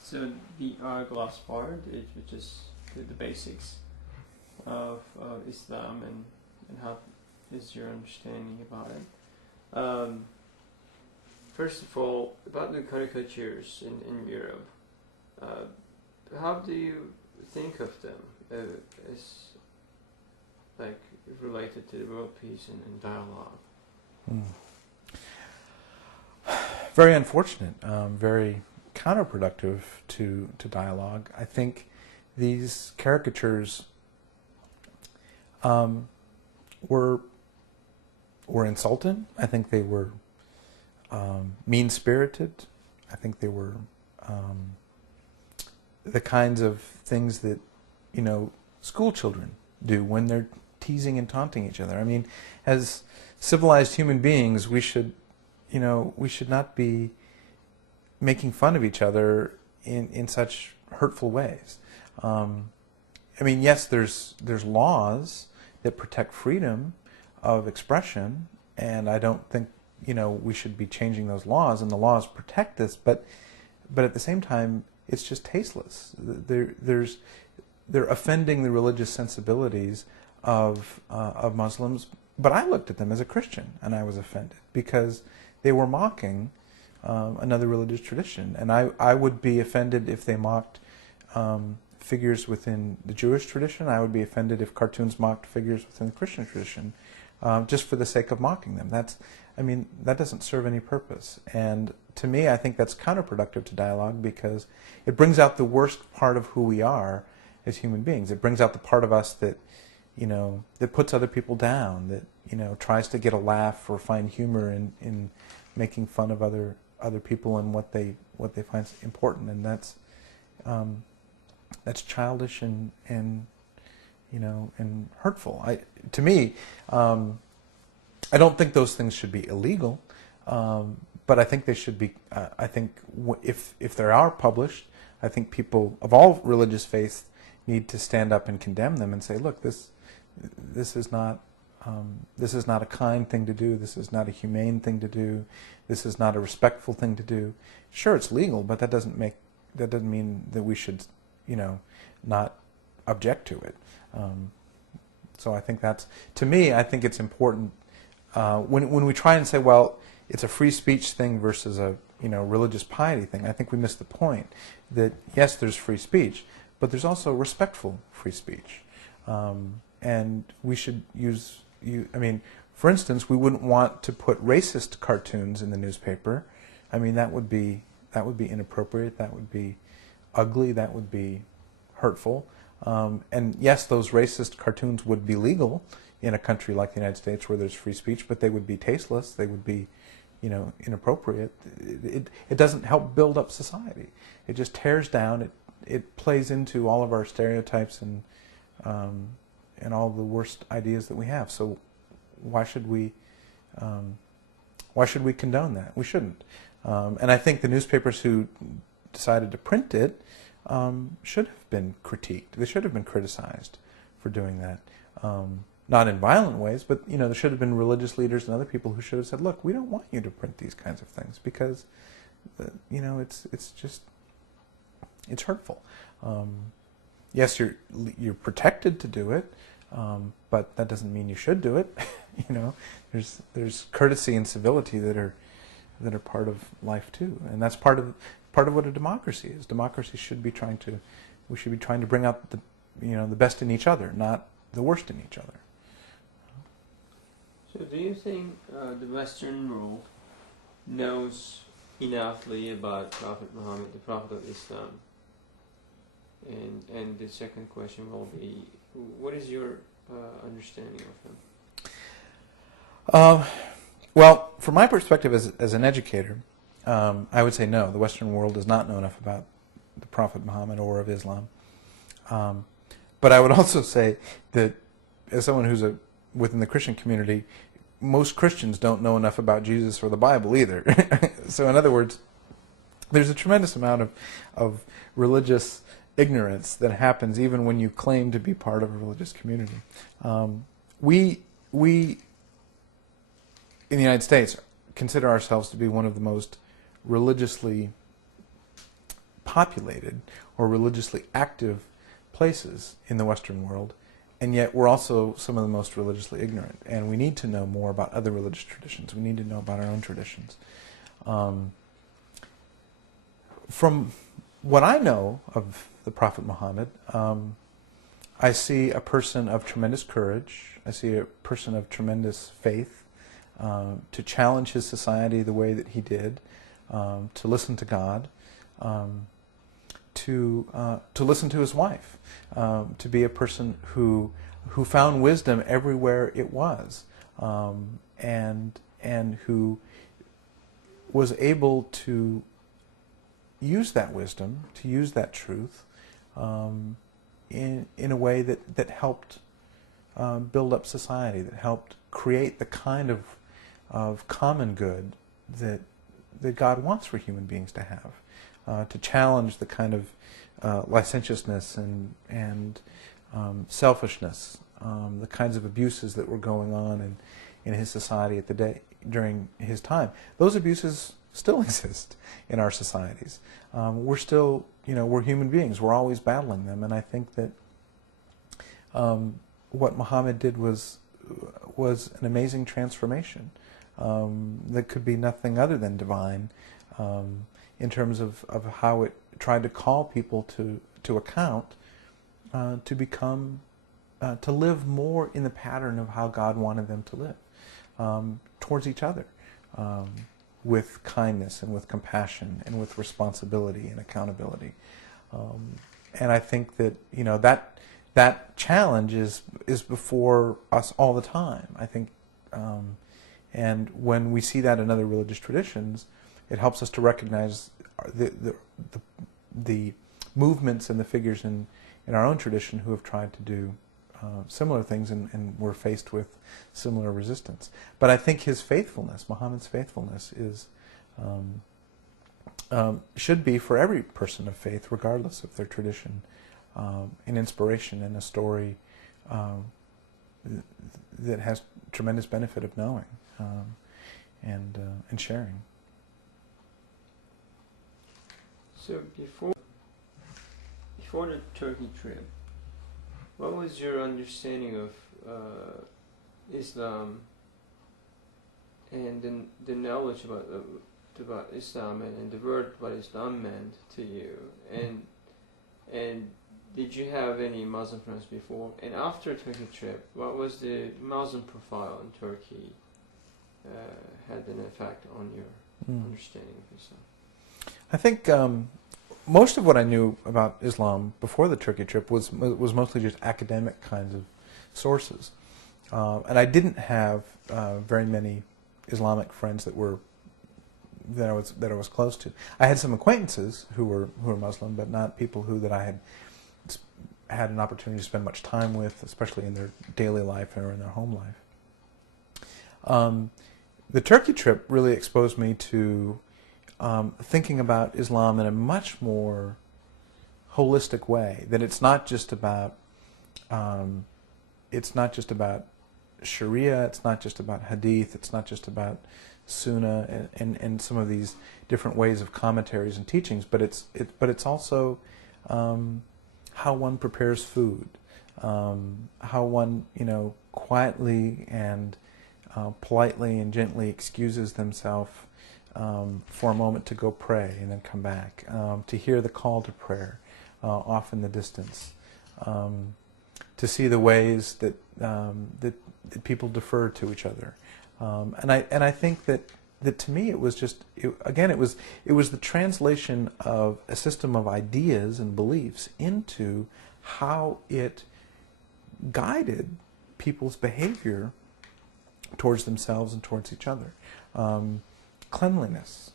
So the glass part, which is the basics of Islam, and how is your understanding about it? First of all, about the caricatures in Europe, how do you think of them as like related to the world peace and dialogue? Very unfortunate, very counterproductive to dialogue. I think these caricatures were insulting. I think they were mean-spirited. I think they were the kinds of things that, school children do when they're teasing and taunting each other. I mean, as civilized human beings, we should not be making fun of each other in such hurtful ways. I mean, yes, there's laws that protect freedom of expression, and I don't think we should be changing those laws, and the laws protect this. But at the same time, it's just tasteless. They're offending the religious sensibilities of Muslims. But I looked at them as a Christian, and I was offended because they were mocking another religious tradition, and I would be offended if they mocked figures within the Jewish tradition. I would be offended if cartoons mocked figures within the Christian tradition, just for the sake of mocking them. That doesn't serve any purpose. And to me, I think that's counterproductive to dialogue, because it brings out the worst part of who we are as human beings. It brings out the part of us that that puts other people down, that tries to get a laugh or find humor in making fun of other people and what they find important, and that's childish and hurtful. To me, I don't think those things should be illegal, but I think they should be. I think if they are published, I think people of all religious faiths need to stand up and condemn them and say, look, this is not a kind thing to do. This is not a humane thing to do. This is not a respectful thing to do. Sure, it's legal, but that doesn't mean that we should, not object to it. So I think to me, I think it's important when we try and say, well, it's a free speech thing versus a religious piety thing. I think we miss the point that yes, there's free speech, but there's also respectful free speech. And we should for instance, we wouldn't want to put racist cartoons in the newspaper. That would be inappropriate. That would be ugly. That would be hurtful. And yes, those racist cartoons would be legal in a country like the United States where there's free speech, but they would be tasteless. They would be, inappropriate. It doesn't help build up society. It just tears down. It plays into all of our stereotypes and all the worst ideas that we have. So why should we condone that? We shouldn't. And I think the newspapers who decided to print it should have been critiqued. They should have been criticized for doing that. Not in violent ways, but there should have been religious leaders and other people who should have said, look, we don't want you to print these kinds of things because it's hurtful. Yes, you're protected to do it, but that doesn't mean you should do it. There's courtesy and civility that are part of life too, and that's part of what a democracy is. Democracy should be trying to bring out the best in each other, not the worst in each other. So, do you think the Western world knows enoughly about Prophet Muhammad, the Prophet of Islam? And the second question will be, what is your understanding of him? Well, from my perspective as an educator, I would say no, the Western world does not know enough about the Prophet Muhammad or of Islam. But I would also say that as someone who's within the Christian community, most Christians don't know enough about Jesus or the Bible either. So in other words, there's a tremendous amount of religious ignorance that happens even when you claim to be part of a religious community. We in the United States consider ourselves to be one of the most religiously populated or religiously active places in the Western world, and yet we're also some of the most religiously ignorant. And we need to know more about other religious traditions. We need to know about our own traditions. From what I know of the Prophet Muhammad, I see a person of tremendous courage. I see a person of tremendous faith to challenge his society the way that he did, to listen to God, to listen to his wife, to be a person who found wisdom everywhere it was, and who was able to use that wisdom, to use that truth, in a way that helped build up society, that helped create the kind of common good that God wants for human beings to have, to challenge the kind of licentiousness and selfishness, the kinds of abuses that were going on in his society during his time. Those abuses still exist in our societies. We're still, we're human beings. We're always battling them, and I think that what Muhammad did was an amazing transformation that could be nothing other than divine, in terms of how it tried to call people to account, to become, to live more in the pattern of how God wanted them to live, towards each other, with kindness and with compassion and with responsibility and accountability. And I think that that challenge is before us all the time. I think, and when we see that in other religious traditions, it helps us to recognize the movements and the figures in our own tradition who have tried to do similar things and were faced with similar resistance. But I think his faithfulness, Muhammad's faithfulness, should be for every person of faith, regardless of their tradition, an inspiration and a story that has tremendous benefit of knowing and sharing. So before the Turkey trip, what was your understanding of Islam and the knowledge about Islam and the word what Islam meant to you? And did you have any Muslim friends before? And after Turkey trip, what was the Muslim profile in Turkey had an effect on your understanding of Islam? I think most of what I knew about Islam before the Turkey trip was mostly just academic kinds of sources, and I didn't have very many Islamic friends that I was close to. I had some acquaintances who were Muslim, but not people that I had an opportunity to spend much time with, especially in their daily life or in their home life. The Turkey trip really exposed me to thinking about Islam in a much more holistic way. That it's not just about Sharia, it's not just about Hadith, it's not just about Sunnah and some of these different ways of commentaries and teachings, but it's also how one prepares food, how one quietly and politely and gently excuses themselves for a moment to go pray and then come back, to hear the call to prayer off in the distance, to see the ways that people defer to each other, and I think that to me it was it was the translation of a system of ideas and beliefs into how it guided people's behavior towards themselves and towards each other. Cleanliness,